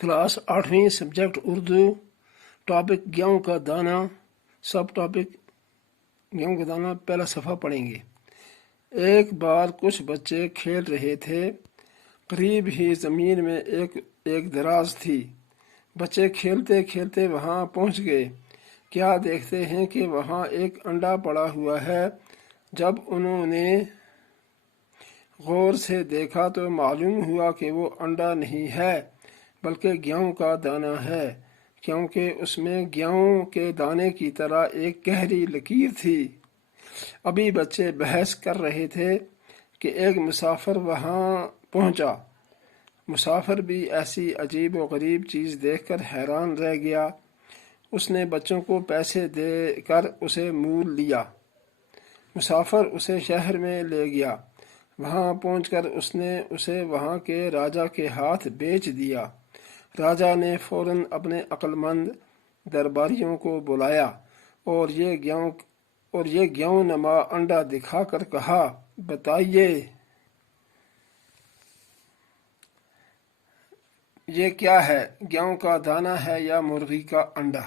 Class 8वीं subject Urdu. Topic गेहूँ का दाना। सब टॉपिक गेहूँ का दाना। पहला सफ़ा पढ़ेंगे। एक बार कुछ बच्चे खेल रहे थे। करीब ही ज़मीन में एक दराज थी। बच्चे खेलते खेलते वहाँ पहुँच गए। क्या देखते हैं कि वहाँ एक अंडा पड़ा हुआ है। जब उन्होंने गौर से देखा तो मालूम हुआ कि वो अंडा नहीं है बल्कि गेहूं का दाना है, क्योंकि उसमें गेहूं के दाने की तरह एक गहरी लकीर थी। अभी बच्चे बहस कर रहे थे कि एक मुसाफिर वहां पहुंचा। मुसाफिर भी ऐसी अजीब व गरीब चीज़ देखकर हैरान रह गया। उसने बच्चों को पैसे देकर उसे मोल लिया। मुसाफिर उसे शहर में ले गया। वहां पहुंचकर उसने उसे वहां के राजा के हाथ बेच दिया। राजा ने फौरन अपने अक्लमंद दरबारियों को बुलाया और ये गेहूं नमा अंडा दिखाकर कहा, बताइए ये क्या है, गेहूं का दाना है या मुर्गी का अंडा।